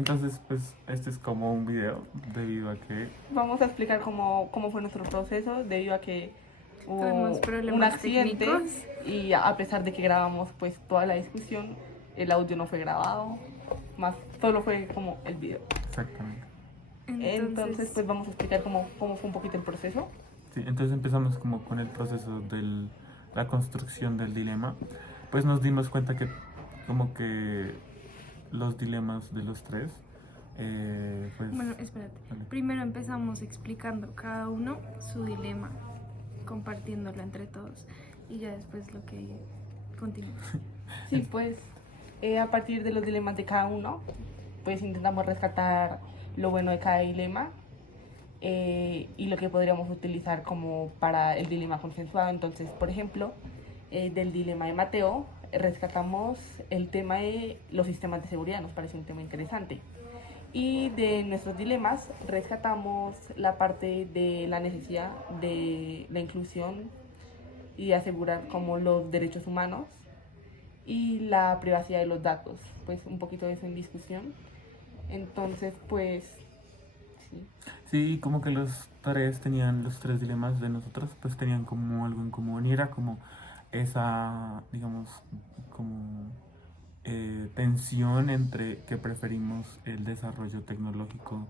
Entonces, pues este es como un video debido a que... Vamos a explicar cómo fue nuestro proceso debido a que Tuvimos hubo un problemas accidente técnicos. y a pesar de que grabamos pues toda la discusión, el audio no fue grabado, más solo fue como el video. Exactamente. Entonces pues vamos a explicar cómo fue un poquito el proceso. Sí, entonces empezamos como con el proceso de la construcción del dilema. Pues nos dimos cuenta que como que los dilemas de los tres, pues... Bueno, espérate. Vale. Primero empezamos explicando cada uno su dilema, compartiéndolo entre todos. Y ya después lo que continúa. Sí, pues a partir de los dilemas de cada uno, pues intentamos rescatar lo bueno de cada dilema y lo que podríamos utilizar como para el dilema consensuado. Entonces, por ejemplo, del dilema de Mateo, rescatamos el tema de los sistemas de seguridad, nos parece un tema interesante. Y de nuestros dilemas rescatamos la parte de la necesidad de la inclusión y asegurar como los derechos humanos y la privacidad de los datos, pues un poquito de eso en discusión. Entonces, pues, sí. Sí, como que los los tres dilemas de nosotros, pues tenían como algo en común y era como esa, digamos, como tensión entre que preferimos el desarrollo tecnológico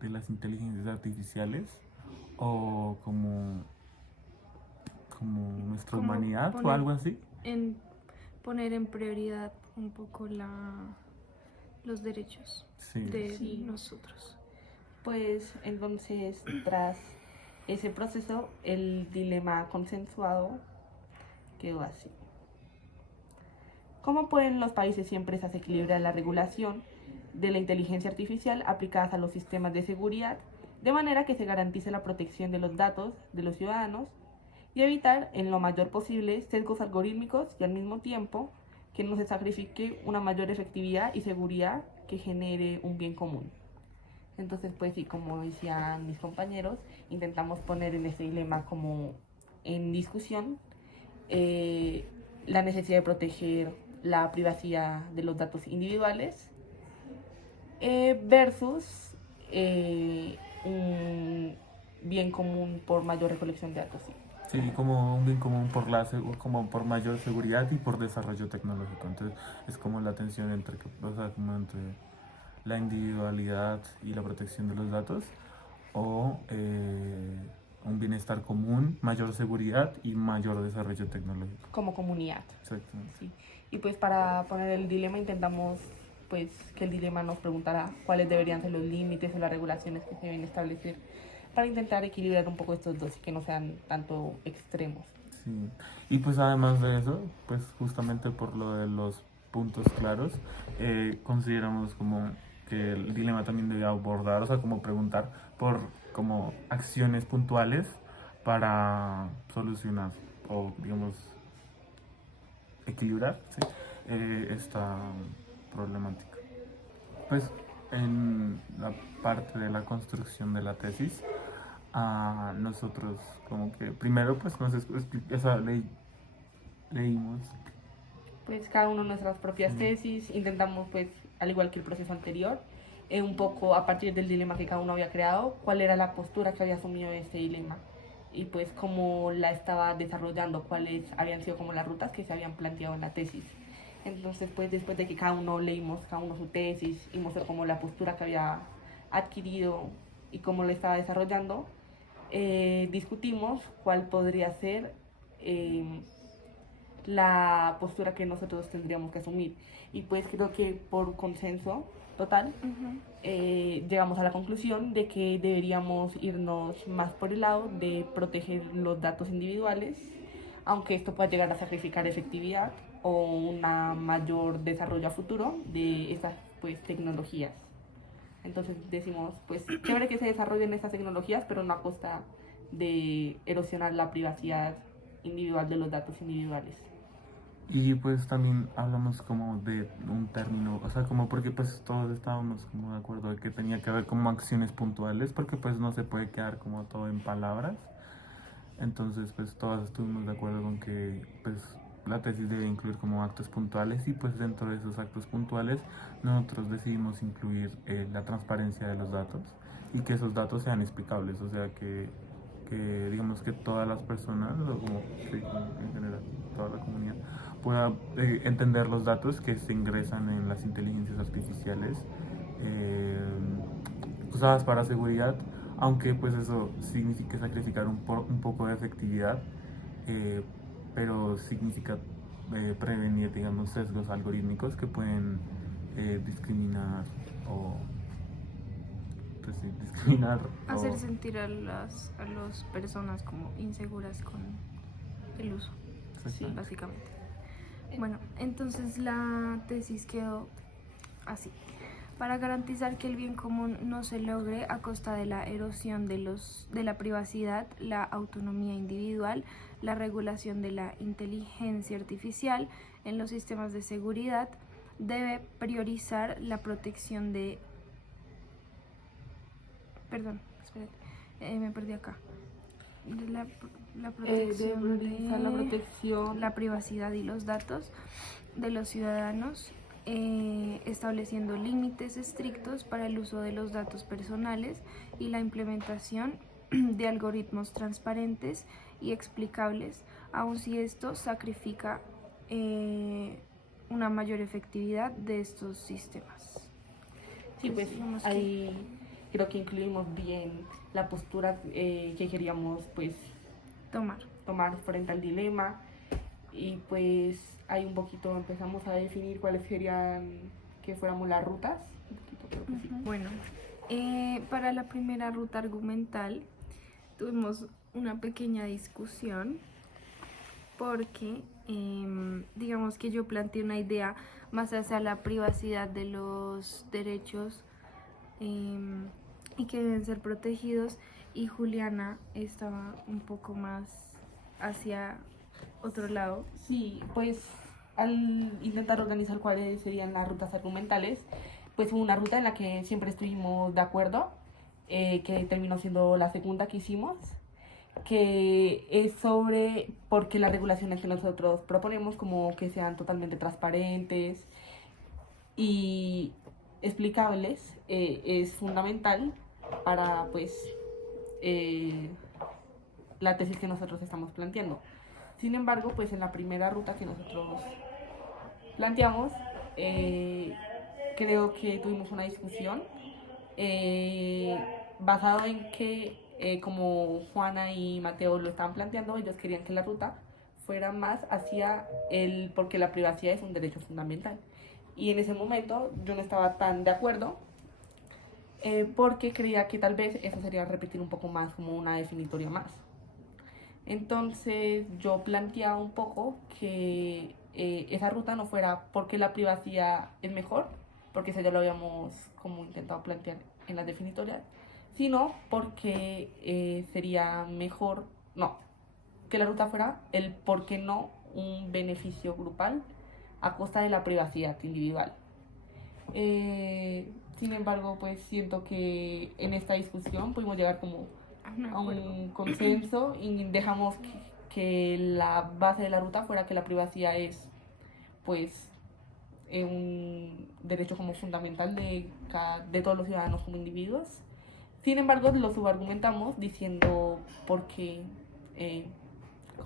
de las inteligencias artificiales o como nuestra Como humanidad o poner algo así. en, poner en prioridad un poco los derechos Sí. de Sí. nosotros. Pues entonces, tras ese proceso, el dilema consensuado quedó así. ¿Cómo pueden los países y empresas equilibrar la regulación de la inteligencia artificial aplicadas a los sistemas de seguridad de manera que se garantice la protección de los datos de los ciudadanos y evitar en lo mayor posible sesgos algorítmicos y al mismo tiempo que no se sacrifique una mayor efectividad y seguridad que genere un bien común? Entonces, pues sí, como decían mis compañeros, intentamos poner en este dilema como en discusión eh, la necesidad de proteger la privacidad de los datos individuales versus un bien común por mayor recolección de datos. Sí. Sí, como un bien común por como por mayor seguridad y por desarrollo tecnológico. Entonces es como la tensión entre, o sea, como entre la individualidad y la protección de los datos o un bienestar común, mayor seguridad y mayor desarrollo tecnológico. Como comunidad. Exactamente. Sí. Y pues para poner el dilema intentamos pues que el dilema nos preguntara cuáles deberían ser los límites o las regulaciones que se deben establecer para intentar equilibrar un poco estos dos y que no sean tanto extremos. Sí. Y pues además de eso, pues justamente por lo de los puntos claros, consideramos como que el dilema también debe abordar, o sea, como preguntar por como acciones puntuales para solucionar o digamos equilibrar, ¿sí? Esta problemática. Pues en la parte de la construcción de la tesis, a nosotros como que primero pues o sea, leímos. Pues cada uno nuestras propias tesis, intentamos pues, al igual que el proceso anterior, un poco a partir del dilema que cada uno había creado, cuál era la postura que había asumido este dilema y pues cómo la estaba desarrollando, cuáles habían sido como las rutas que se habían planteado en la tesis. Entonces pues después de que cada uno leímos cada uno su tesis y mostró como la postura que había adquirido y cómo lo estaba desarrollando, discutimos cuál podría ser la postura que nosotros tendríamos que asumir. Y pues creo que por consenso total llegamos a la conclusión de que deberíamos irnos más por el lado de proteger los datos individuales, aunque esto pueda llegar a sacrificar efectividad o un mayor desarrollo a futuro de estas pues tecnologías. Entonces decimos, pues chévere que se desarrollen estas tecnologías, pero no a costa de erosionar la privacidad individual de los datos individuales. Y pues también hablamos como de un término, o sea, como porque pues todos estábamos como de acuerdo de que tenía que haber como acciones puntuales, porque pues no se puede quedar como todo en palabras. Entonces pues todas estuvimos de acuerdo con que pues la tesis debe incluir como actos puntuales y pues dentro de esos actos puntuales nosotros decidimos incluir la transparencia de los datos y que esos datos sean explicables, o sea que digamos que todas las personas, o como, sí, en general, toda la comunidad, pueda entender los datos que se ingresan en las inteligencias artificiales usadas para seguridad, aunque pues eso significa sacrificar un poco de efectividad, eh, pero significa prevenir, digamos, sesgos algorítmicos que pueden discriminar o pues, sí, discriminar Hacer o sentir a las personas como inseguras con el uso, Sí. básicamente. Bueno, entonces la tesis quedó así. Para garantizar que el bien común no se logre a costa de la erosión de la privacidad, la autonomía individual, la regulación de la inteligencia artificial en los sistemas de seguridad, debe priorizar la protección de... Perdón, espérate, me perdí acá. La protección priorizar la protección. la privacidad y los datos de los ciudadanos, estableciendo límites estrictos para el uso de los datos personales y la implementación de algoritmos transparentes y explicables, aun si esto sacrifica una mayor efectividad de estos sistemas. Sí, pues digamos que- ahí creo que incluimos bien la postura que queríamos pues tomar frente al dilema y pues ahí un poquito empezamos a definir cuáles serían que fuéramos las rutas. Un poquito, creo que sí. Bueno, para la primera ruta argumental tuvimos una pequeña discusión porque digamos que yo planteé una idea más hacia la privacidad de los derechos y que deben ser protegidos, y Juliana estaba un poco más hacia otro lado. Sí, pues al intentar organizar cuáles serían las rutas argumentales, pues hubo una ruta en la que siempre estuvimos de acuerdo, que terminó siendo la segunda que hicimos, que es sobre por qué las regulaciones que nosotros proponemos como que sean totalmente transparentes y explicables, es fundamental para pues la tesis que nosotros estamos planteando. Sin embargo, pues en la primera ruta que nosotros planteamos, creo que tuvimos una discusión basado en que, como Juana y Mateo lo estaban planteando, ellos querían que la ruta fuera más hacia el porque la privacidad es un derecho fundamental. Y en ese momento yo no estaba tan de acuerdo, porque creía que tal vez eso sería repetir un poco más como una definitoria más. Entonces yo planteaba un poco que esa ruta no fuera porque la privacidad es mejor, porque eso ya lo habíamos como intentado plantear en las definitorias, sino porque sería mejor, no, que la ruta fuera el por qué no un beneficio grupal a costa de la privacidad individual. Sin embargo, pues siento que en esta discusión pudimos llegar como a un consenso y dejamos que la base de la ruta fuera que la privacidad es pues un derecho como fundamental de todos los ciudadanos como individuos. Sin embargo, lo subargumentamos diciendo porque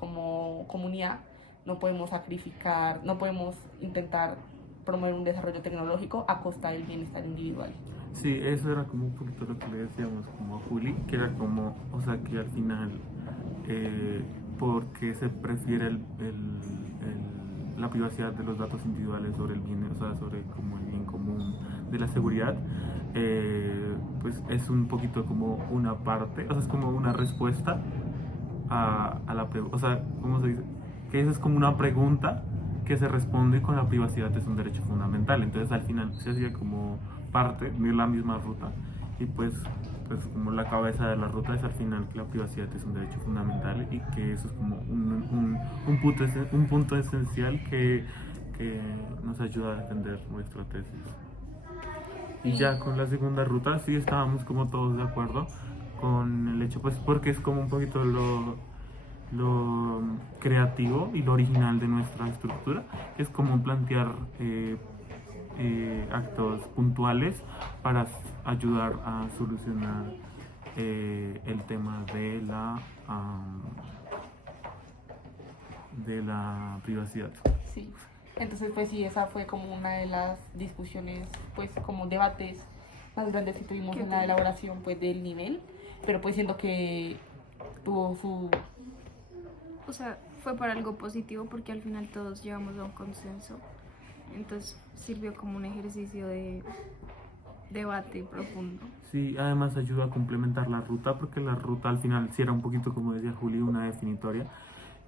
como comunidad no podemos sacrificar, no podemos intentar promover un desarrollo tecnológico a costa del bienestar individual. sí, eso era como un poquito lo que le decíamos como a Juli, que era como, o sea, que al final, porque se prefiere la privacidad de los datos individuales sobre el bien, o sea, sobre como el bien común de la seguridad, pues es un poquito como una parte, o sea, es como una respuesta a la pregunta, o sea, ¿cómo se dice? Que eso es como una pregunta que se responde con la privacidad es un derecho fundamental. Entonces al final se hacía como parte de la misma ruta y pues como la cabeza de la ruta es al final que la privacidad es un derecho fundamental y que eso es como un punto esencial que nos ayuda a defender nuestra tesis. Y ya con la segunda ruta sí estábamos como todos de acuerdo con el hecho, pues porque es como un poquito lo creativo y lo original de nuestra estructura, que es como plantear actos puntuales para ayudar a solucionar el tema de la privacidad. Sí. Entonces, pues sí, esa fue como una de las discusiones, pues como debates más grandes que tuvimos en la elaboración pues del nivel, pero pues siento que tuvo su... O sea, fue para algo positivo porque al final todos llegamos a un consenso. Entonces sirvió como un ejercicio de debate profundo. Sí, además ayuda a complementar la ruta, porque la ruta al final sí era un poquito, como decía Juli, una definitoria.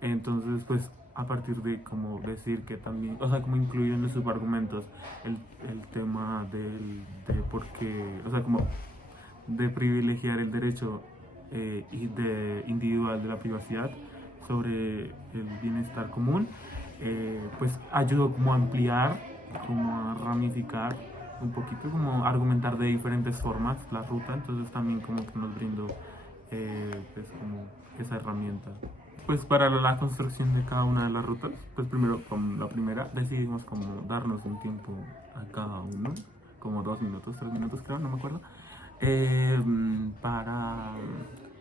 Entonces, pues a partir de como decir que también, o sea, como incluir en los subargumentos el tema de por qué, o sea, como de privilegiar el derecho individual de la privacidad sobre el bienestar común, pues ayudó como a ampliar, como a ramificar un poquito, como argumentar de diferentes formas la ruta, entonces también como que nos brindó pues como esa herramienta. Pues para la construcción de cada una de las rutas, pues primero con la primera decidimos como darnos un tiempo a cada uno, como 2 minutos, 3 minutos creo, no me acuerdo, eh, para...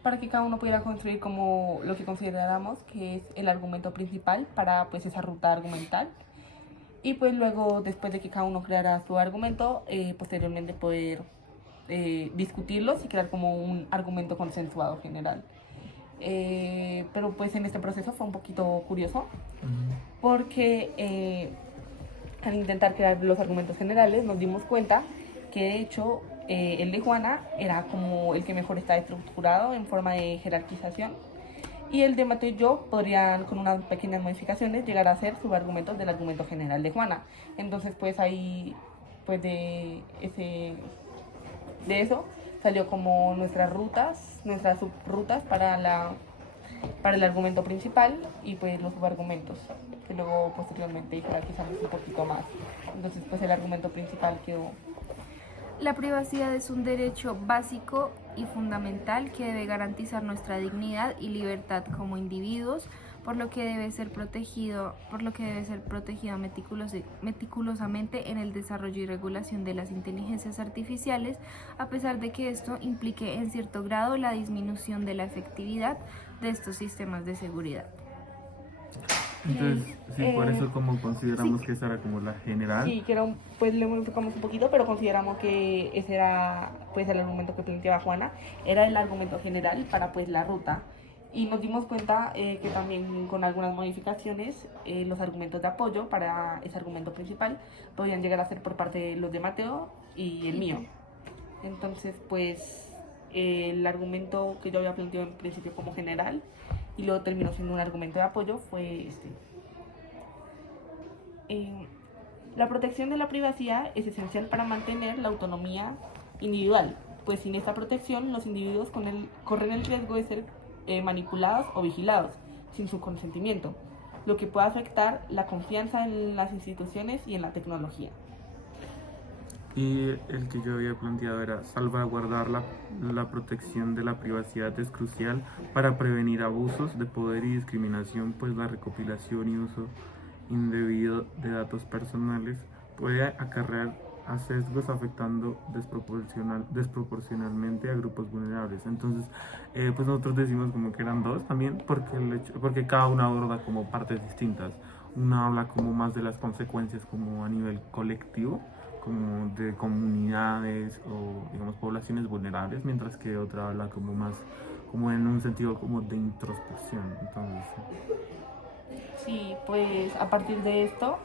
para que cada uno pudiera construir como lo que consideráramos que es el argumento principal para pues esa ruta argumental. Y pues luego, después de que cada uno creara su argumento, posteriormente poder discutirlos y crear como un argumento consensuado general. Pero pues en este proceso fue un poquito curioso porque al intentar crear los argumentos generales nos dimos cuenta que de hecho el de Juana era como el que mejor está estructurado en forma de jerarquización y el de Mateo y yo podrían con unas pequeñas modificaciones llegar a ser subargumentos del argumento general de Juana. Entonces pues ahí pues de eso salió como nuestras rutas, nuestras subrutas para el argumento principal y pues los subargumentos que luego posteriormente jerarquizamos un poquito más. Entonces pues el argumento principal quedó... La privacidad es un derecho básico y fundamental que debe garantizar nuestra dignidad y libertad como individuos, por lo que debe ser protegido meticulosamente en el desarrollo y regulación de las inteligencias artificiales, a pesar de que esto implique en cierto grado la disminución de la efectividad de estos sistemas de seguridad. Entonces, sí, por eso como consideramos que esa era como la general. Sí, que era pues le enfocamos un poquito, pero consideramos que ese era pues el argumento que planteaba Juana, era el argumento general para pues la ruta. Y nos dimos cuenta que también con algunas modificaciones los argumentos de apoyo para ese argumento principal podían llegar a ser por parte de los de Mateo y el mío. Entonces pues el argumento que yo había planteado en principio como general y luego terminó siendo un argumento de apoyo fue este. La protección de la privacidad es esencial para mantener la autonomía individual, pues sin esta protección los individuos corren el riesgo de ser manipulados o vigilados sin su consentimiento, lo que puede afectar la confianza en las instituciones y en la tecnología. Y el que yo había planteado era salvaguardar la protección de la privacidad es crucial para prevenir abusos de poder y discriminación, pues la recopilación y uso indebido de datos personales puede acarrear a sesgos afectando desproporcionalmente a grupos vulnerables. Entonces, pues nosotros decimos como que eran dos también, porque cada una aborda como partes distintas. Una habla como más de las consecuencias como a nivel colectivo, como de comunidades o digamos poblaciones vulnerables, mientras que otra habla como más como en un sentido como de introspección. Entonces Sí, pues a partir de esto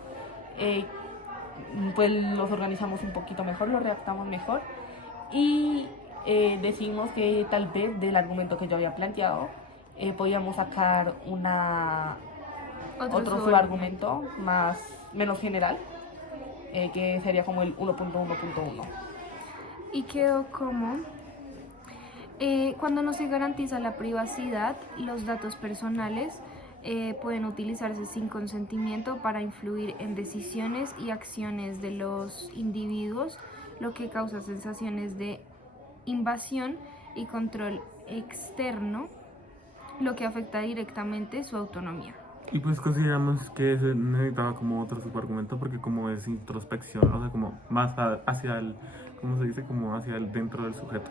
pues los organizamos un poquito mejor, los redactamos mejor y decidimos que tal vez del argumento que yo había planteado podíamos sacar otro subargumento menos general, que sería como el 1.1.1. Y quedó como, cuando no se garantiza la privacidad, los datos personales pueden utilizarse sin consentimiento para influir en decisiones y acciones de los individuos, lo que causa sensaciones de invasión y control externo, lo que afecta directamente su autonomía. Y pues consideramos que se necesitaba como otro subargumento porque como es introspección, o sea, como más hacia el, ¿cómo se dice? Como hacia el dentro del sujeto,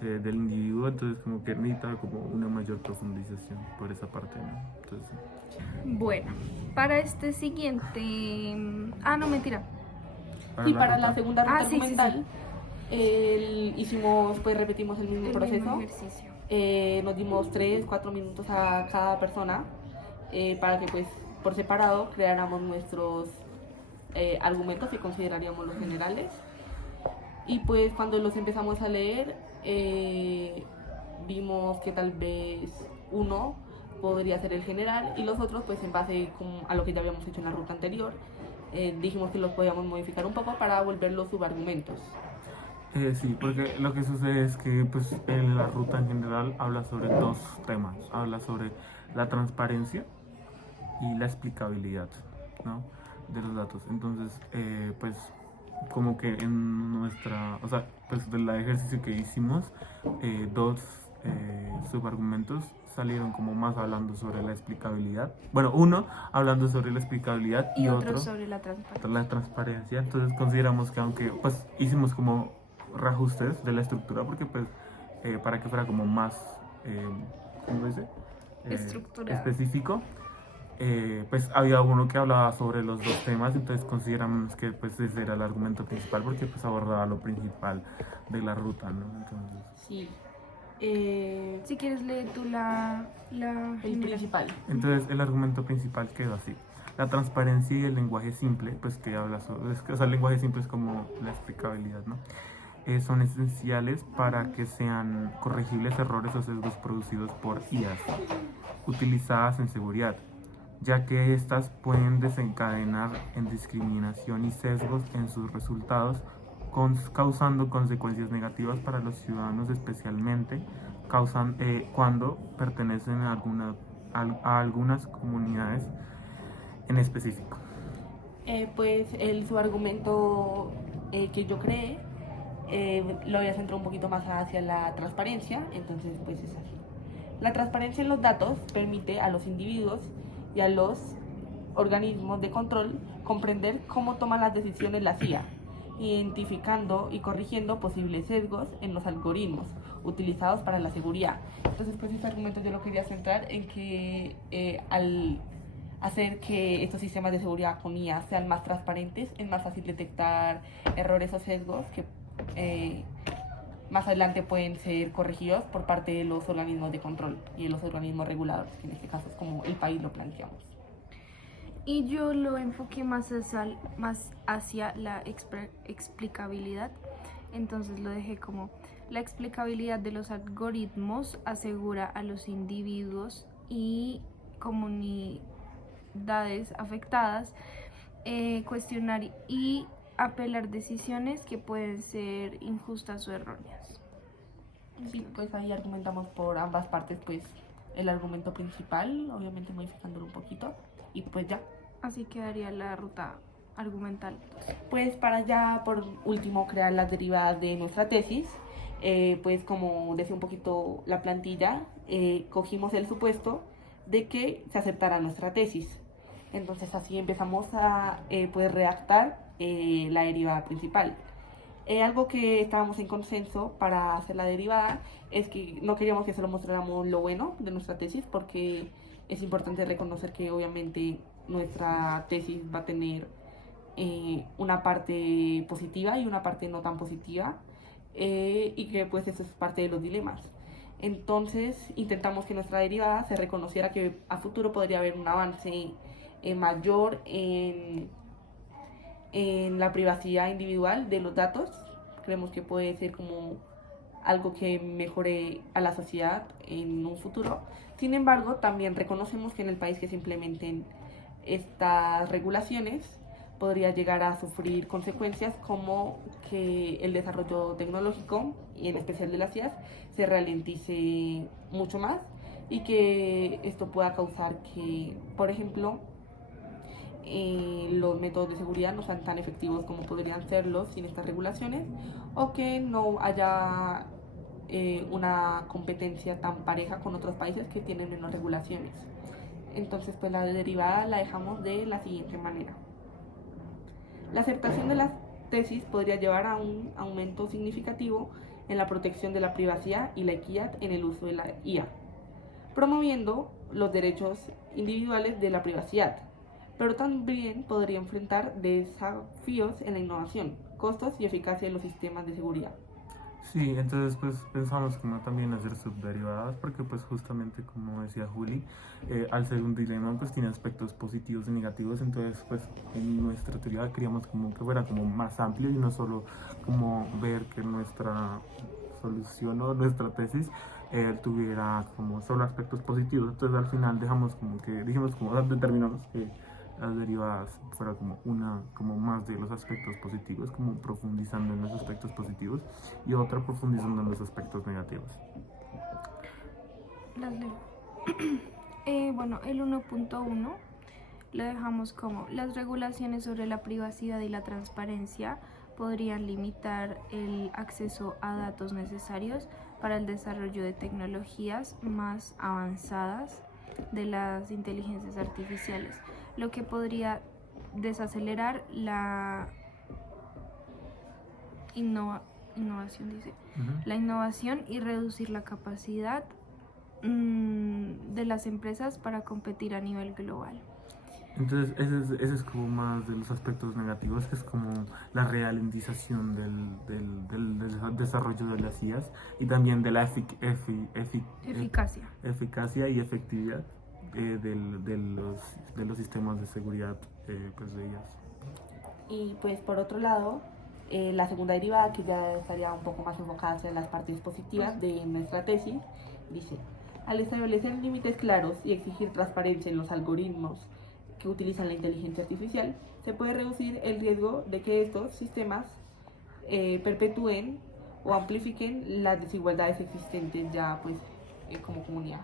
del individuo, entonces como que necesitaba como una mayor profundización por esa parte, ¿no? Entonces, Bueno, para este siguiente... Ah, no, mentira. Y para la ruta. segunda ruta Ah, sí, sí, sí. argumental, hicimos, pues repetimos el mismo El proceso. mismo ejercicio. Nos dimos 3-4 minutos a cada persona para que pues por separado creáramos nuestros argumentos que consideraríamos los generales. Y pues cuando los empezamos a leer, vimos que tal vez uno podría ser el general y los otros pues en base a lo que ya habíamos hecho en la ruta anterior, dijimos que los podíamos modificar un poco para volverlos subargumentos. Sí, porque lo que sucede es que pues en la ruta en general habla sobre dos temas, habla sobre la transparencia y la explicabilidad, ¿no? De los datos. Entonces, pues como que en nuestra, o sea, pues del ejercicio que hicimos, dos subargumentos salieron como más hablando sobre la explicabilidad. Bueno, uno hablando sobre la explicabilidad Y y otro otro sobre la transparencia. la transparencia. Entonces consideramos que aunque pues hicimos como reajustes de la estructura porque pues para que fuera como más ¿cómo se dice? Estructurado. Específico, pues había uno que hablaba sobre los dos temas, entonces consideramos que pues ese era el argumento principal porque pues abordaba lo principal de la ruta, ¿no? Entonces, Sí. Si quieres leer tú la El general. principal. entonces el argumento principal quedó así. La transparencia y el lenguaje simple, pues que habla sobre, o sea, el lenguaje simple es como la explicabilidad, ¿no? Son esenciales para que sean corregibles errores o sesgos producidos por IAs utilizadas en seguridad, ya que estas pueden desencadenar en discriminación y sesgos en sus resultados, causando consecuencias negativas para los ciudadanos, especialmente cuando pertenecen a algunas comunidades en específico. Pues su argumento que yo creé lo voy a centrar un poquito más hacia la transparencia, entonces pues es así. La transparencia en los datos permite a los individuos y a los organismos de control comprender cómo toman las decisiones la CIA, identificando y corrigiendo posibles sesgos en los algoritmos utilizados para la seguridad. Entonces pues este argumento yo lo quería centrar en que al hacer que estos sistemas de seguridad con IA sean más transparentes, es más fácil detectar errores o sesgos que más adelante pueden ser corregidos por parte de los organismos de control y de los organismos reguladores, que en este caso es como el país lo planteamos. Y yo lo enfoqué más hacia la explicabilidad. Entonces lo dejé como: la explicabilidad de los algoritmos asegura a los individuos y comunidades afectadas cuestionar y apelar decisiones que pueden ser injustas o erróneas. Sí, pues ahí argumentamos por ambas partes, pues el argumento principal, obviamente modificándolo un poquito, y pues ya. Así quedaría la ruta argumental. Pues para ya, por último, crear las derivadas de nuestra tesis, pues como decía un poquito la plantilla, cogimos el supuesto de que se aceptara nuestra tesis. Entonces así empezamos a poder redactar la derivada principal. Algo que estábamos en consenso para hacer la derivada es que no queríamos que solo mostráramos lo bueno de nuestra tesis, porque es importante reconocer que obviamente nuestra tesis va a tener una parte positiva y una parte no tan positiva, y que pues eso es parte de los dilemas. Entonces intentamos que nuestra derivada se reconociera que a futuro podría haber un avance mayor en la privacidad individual de los datos. Creemos que puede ser como algo que mejore a la sociedad en un futuro. Sin embargo, también reconocemos que en el país que se implementen estas regulaciones podría llegar a sufrir consecuencias como que el desarrollo tecnológico, y en especial de las IAs, se ralentice mucho más, y que esto pueda causar que, por ejemplo, los métodos de seguridad no sean tan efectivos como podrían serlos sin estas regulaciones, o que no haya una competencia tan pareja con otros países que tienen menos regulaciones. Entonces, pues la derivada la dejamos de la siguiente manera. La aceptación de las tesis podría llevar a un aumento significativo en la protección de la privacidad y la equidad en el uso de la IA, promoviendo los derechos individuales de la privacidad, pero también podría enfrentar desafíos en la innovación, costos y eficacia de los sistemas de seguridad. Sí, entonces pues pensamos como también hacer subderivadas porque pues justamente como decía Juli, al ser un dilema pues tiene aspectos positivos y negativos, entonces pues en nuestra teoría queríamos como que fuera como más amplio y no solo como ver que nuestra solución o nuestra tesis tuviera como solo aspectos positivos, entonces al final dejamos como que, dijimos como, determinamos que las derivadas fuera como como más de los aspectos positivos, como profundizando en los aspectos positivos y otra profundizando en los aspectos negativos. Las leo. Bueno, el 1.1 lo dejamos como las regulaciones sobre la privacidad y la transparencia podrían limitar el acceso a datos necesarios para el desarrollo de tecnologías más avanzadas de las inteligencias artificiales, lo que podría desacelerar la innovación, dice, la innovación y reducir la capacidad de las empresas para competir a nivel global. Entonces ese es como más de los aspectos negativos, que es como la ralentización del desarrollo de las IAs y también de la eficacia y efectividad de los sistemas de seguridad pues de IAs. Y pues por otro lado, la segunda derivada, que ya estaría un poco más enfocada hacia las partes positivas de nuestra tesis, dice: al establecer límites claros y exigir transparencia en los algoritmos que utilizan la inteligencia artificial, se puede reducir el riesgo de que estos sistemas perpetúen o amplifiquen las desigualdades existentes ya pues como comunidad.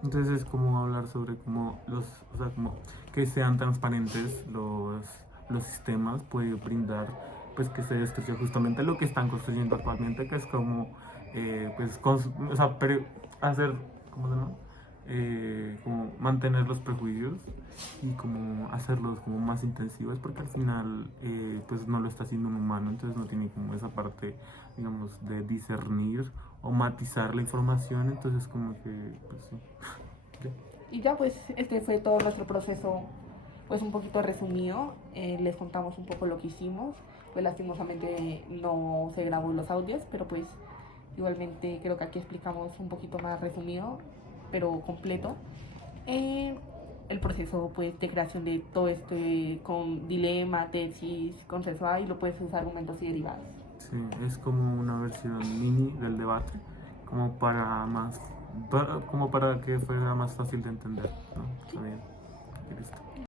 Entonces es como hablar sobre cómo o sea, como que sean transparentes los sistemas puede brindar pues que se destruya justamente lo que están construyendo actualmente, que es como pues o sea, hacer, ¿cómo se llama? Como mantener los prejuicios y como hacerlos como más intensivos, porque al final pues no lo está haciendo un humano, entonces no tiene como esa parte, digamos, de discernir o matizar la información, entonces como que pues sí. Y ya pues este fue todo nuestro proceso, pues un poquito resumido. Les contamos un poco lo que hicimos, pues lastimosamente no se grabó los audios, pero pues igualmente creo que aquí explicamos un poquito más resumido pero completo el proceso pues de creación de todo esto con dilema, tesis, consensuada, y lo puedes usar argumentos y derivados. Sí, es como una versión mini del debate, como como para que fuera más fácil de entender, ¿no? Está bien. Listo.